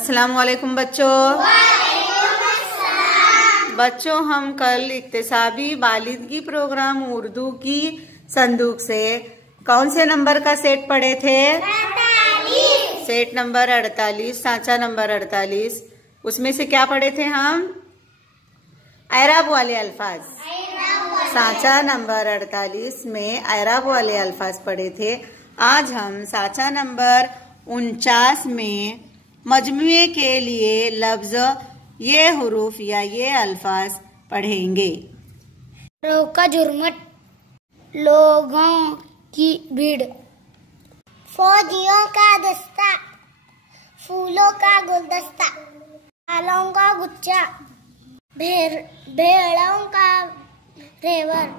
अस्सलाम वालेकुम बच्चों। बच्चों, हम कल इक्तिसाबी बालिदगी प्रोग्राम उर्दू की संदूक से कौन से नंबर का सेट पढ़े थे? 48। सेट नंबर 48, सांचा नंबर 48। उसमें से क्या पढ़े थे हम? एराब वाले अल्फाज। सांचा नंबर 48 में एराब वाले अल्फाज पढ़े थे। आज हम सांचा नंबर 49 में मजमुए के लिए लफ्ज ये हुरूफ या ये अल्फाज पढ़ेंगे। का जुर्मट, लोगों की भीड़, फौजियों का दस्ता, फूलों का गुलदस्ता, फलों का गुच्छा, भेड़ों का रेवर,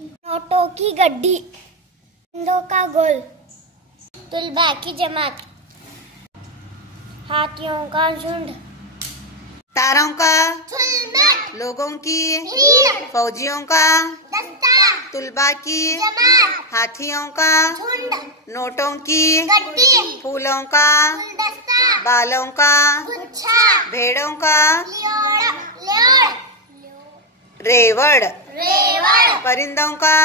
नोटों की गड्डी, परिंदों का गोल, तुलबा की जमात, हाथियों का झुंड, तारों का, झुल्मट, लोगों की, भीड़, फौजियों का, दस्ता, तुलबा की, जमात, हाथियों का, झुंड, नोटों की, गड्डी, फूलों का, गुलदस्ता, बालों का, गुच्छा, भेड़ों का, लेवड़, रेवड़, रेवड़, परिंदों का,